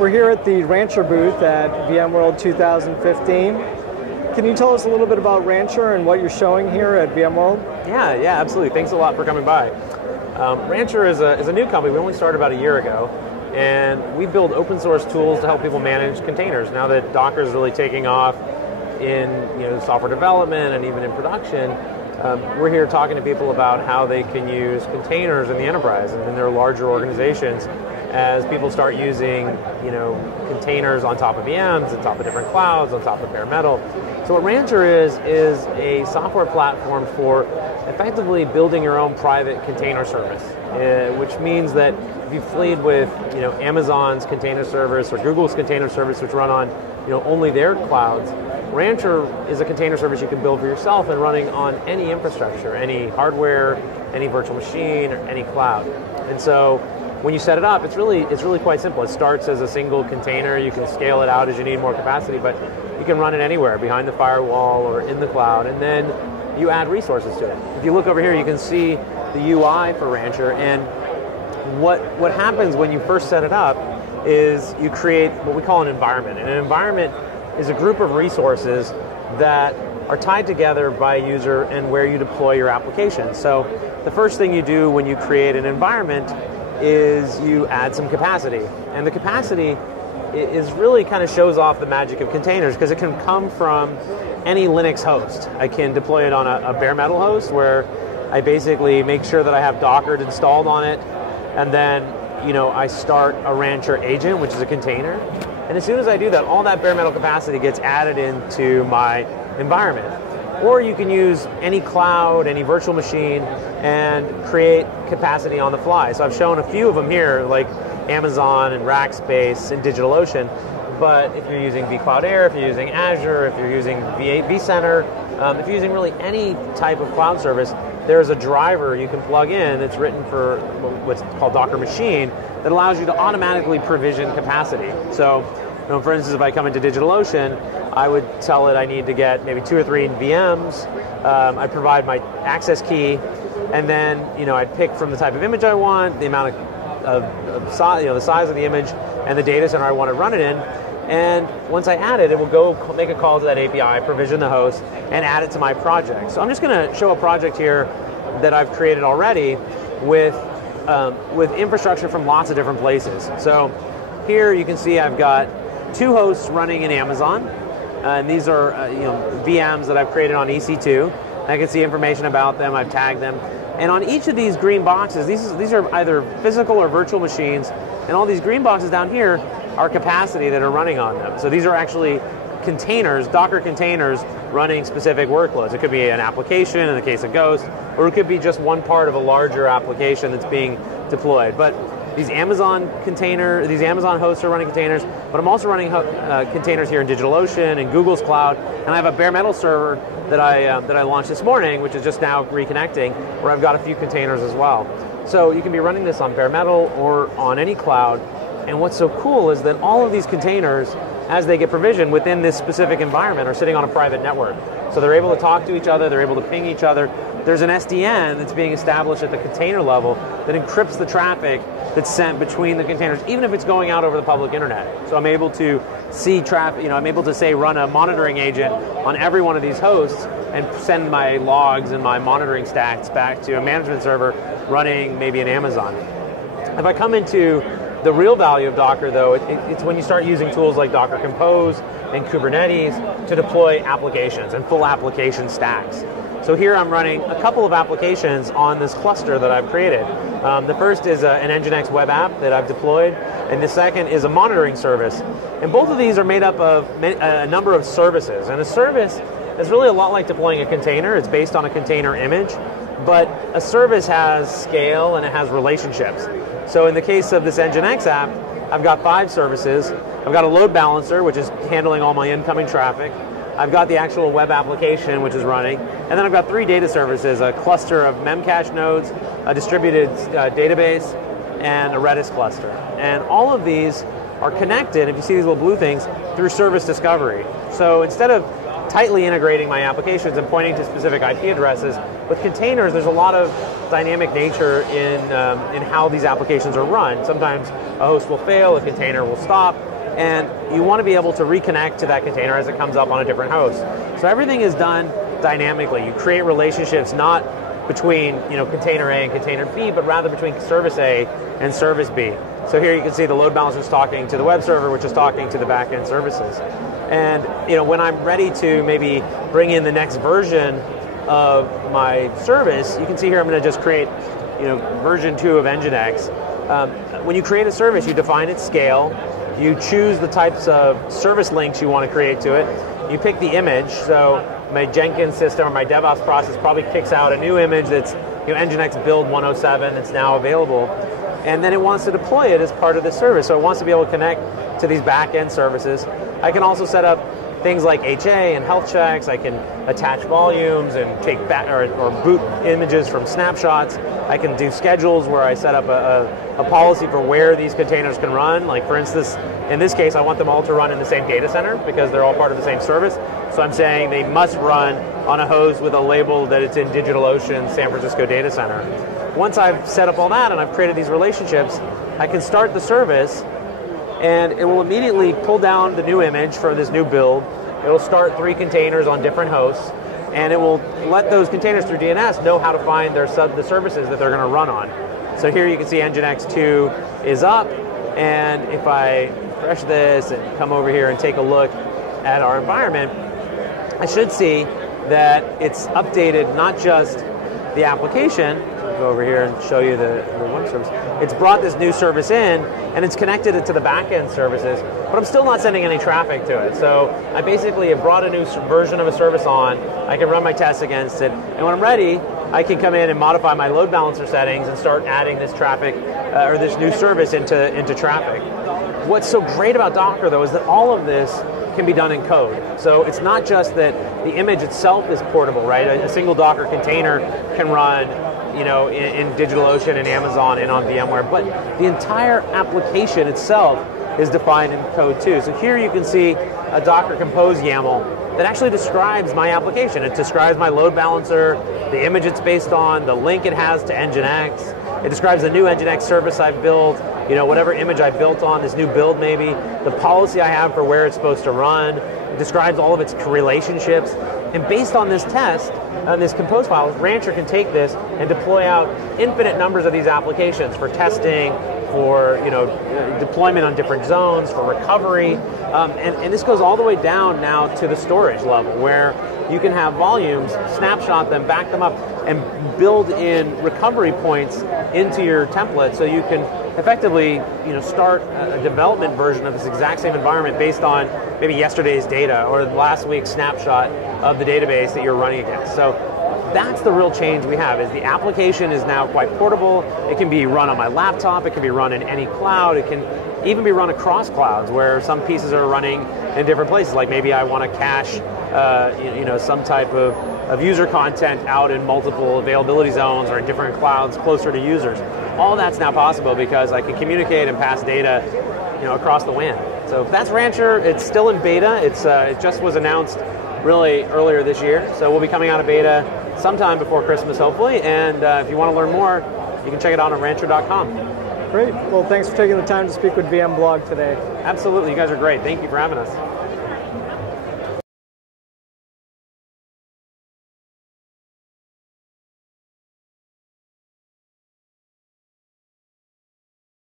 We're here at the Rancher booth at VMworld 2015. Can you tell us a little bit about Rancher and what you're showing here at VMworld? Yeah, absolutely. Thanks a lot for coming by. Rancher is a new company. We only started about a year ago, and we build open source tools to help people manage containers. Now that Docker is really taking off in software development and even in production, we're here talking to people about how they can use containers in the enterprise and in their larger organizations as people start using containers on top of VMs, on top of different clouds, on top of bare metal. So what Rancher is a software platform for effectively building your own private container service, which means that if you've played with Amazon's container service or Google's container service, which run on only their clouds, Rancher is a container service you can build for yourself and running on any infrastructure, any hardware, any virtual machine, or any cloud. And so when you set it up, it's really quite simple. It starts as a single container. You can scale it out as you need more capacity, but you can run it anywhere, behind the firewall or in the cloud, and then you add resources to it. If you look over here, you can see the UI for Rancher, and what happens when you first set it up is you create what we call an environment. And an environment is a group of resources that are tied together by a user and where you deploy your application. So the first thing you do when you create an environment is you add some capacity. And the capacity is really kind of shows off the magic of containers, because it can come from any Linux host. I can deploy it on a bare metal host where I basically make sure that I have Docker installed on it, and then I start a Rancher agent, which is a container. And as soon as I do that, all that bare metal capacity gets added into my environment. Or you can use any cloud, any virtual machine, and create capacity on the fly. So I've shown a few of them here, like Amazon and Rackspace and DigitalOcean. But if you're using vCloud Air, if you're using Azure, if you're using vCenter, if you're using really any type of cloud service, there's a driver you can plug in that's written for what's called Docker Machine that allows you to automatically provision capacity. So, for instance, if I come into DigitalOcean, I would tell it I need to get maybe 2 or 3 VMs. I provide my access key, and then I'd pick from the type of image I want, the amount of size, the size of the image, and the data center I want to run it in. And once I add it, it will go make a call to that API, provision the host, and add it to my project. So I'm just going to show a project here that I've created already with infrastructure from lots of different places. So here you can see I've got 2 hosts running in Amazon, and these are VMs that I've created on EC2. I can see information about them. I've tagged them. And on each of these green boxes, these are either physical or virtual machines, and all these green boxes down here are capacity that are running on them. So these are actually containers, Docker containers, running specific workloads. It could be an application in the case of Ghost, or it could be just one part of a larger application that's being deployed. But these Amazon hosts are running containers, but I'm also running containers here in DigitalOcean and Google's cloud, and I have a bare metal server that I launched this morning, which is just now reconnecting, where I've got a few containers as well. So you can be running this on bare metal or on any cloud. And what's so cool is that all of these containers, as they get provisioned within this specific environment, are sitting on a private network. So they're able to talk to each other, they're able to ping each other. There's an SDN that's being established at the container level that encrypts the traffic that's sent between the containers, even if it's going out over the public internet. So I'm able to see traffic, I'm able to say run a monitoring agent on every one of these hosts and send my logs and my monitoring stats back to a management server running maybe in Amazon. If I come into the real value of Docker, though, it's when you start using tools like Docker Compose and Kubernetes to deploy applications and full application stacks. So here I'm running a couple of applications on this cluster that I've created. The first is an Nginx web app that I've deployed, and the second is a monitoring service. And both of these are made up of a number of services. And a service is really a lot like deploying a container. It's based on a container image, but a service has scale and it has relationships. So in the case of this Nginx app, I've got 5 services. I've got a load balancer, which is handling all my incoming traffic. I've got the actual web application, which is running. And then I've got 3 data services, a cluster of Memcache nodes, a distributed database, and a Redis cluster. And all of these are connected, if you see these little blue things, through service discovery. So instead of tightly integrating my applications and pointing to specific IP addresses. With containers, there's a lot of dynamic nature in how these applications are run. Sometimes a host will fail, a container will stop, and you want to be able to reconnect to that container as it comes up on a different host. So everything is done dynamically. You create relationships not between container A and container B, but rather between service A and service B. So here you can see the load balancer is talking to the web server, which is talking to the back-end services. And when I'm ready to maybe bring in the next version of my service, you can see here I'm going to just create version 2 of Nginx. When you create a service, you define its scale, you choose the types of service links you want to create to it, you pick the image. So my Jenkins system or my DevOps process probably kicks out a new image that's Nginx build 107 that's now available, and then it wants to deploy it as part of the service. So it wants to be able to connect to these back-end services. I can also set up things like HA and health checks. I can attach volumes and take back or boot images from snapshots. I can do schedules where I set up a policy for where these containers can run. Like for instance, in this case, I want them all to run in the same data center because they're all part of the same service. So I'm saying they must run on a host with a label that it's in DigitalOcean San Francisco data center. Once I've set up all that and I've created these relationships, I can start the service, and it will immediately pull down the new image from this new build. It will start 3 containers on different hosts, and it will let those containers through DNS know how to find the services that they're going to run on. So here you can see Nginx 2 is up, and if I refresh this and come over here and take a look at our environment, I should see that it's updated not just the application. I'll go over here and show you the one service. It's brought this new service in, and it's connected it to the back-end services, but I'm still not sending any traffic to it. So I basically have brought a new version of a service on. I can run my tests against it, and when I'm ready, I can come in and modify my load balancer settings and start adding this traffic or this new service into traffic. What's so great about Docker, though, is that all of this can be done in code. So it's not just that the image itself is portable, right? A single Docker container can run in DigitalOcean and Amazon and on VMware, but the entire application itself is defined in code too. So here you can see a Docker Compose YAML that actually describes my application. It describes my load balancer, the image it's based on, the link it has to Nginx. It describes the new Nginx service I've built, whatever image I built on, this new build maybe, the policy I have for where it's supposed to run. It describes all of its relationships. And based on this test, on this Compose file, Rancher can take this and deploy out infinite numbers of these applications for testing, for deployment on different zones, for recovery, and this goes all the way down now to the storage level, where you can have volumes, snapshot them, back them up, and build in recovery points into your template, so you can effectively start a development version of this exact same environment based on maybe yesterday's data or last week's snapshot of the database that you're running against. So that's the real change we have, is the application is now quite portable. It can be run on my laptop, it can be run in any cloud, it can even be run across clouds where some pieces are running in different places. Like maybe I want to cache some type of user content out in multiple availability zones or in different clouds closer to users. All that's now possible because I can communicate and pass data across the WAN. So that's Rancher. It's still in beta. It just was announced really earlier this year. So we'll be coming out of beta sometime before Christmas, hopefully. And if you want to learn more, you can check it out on rancher.com. Great. Well, thanks for taking the time to speak with VM Blog today. Absolutely. You guys are great. Thank you for having us.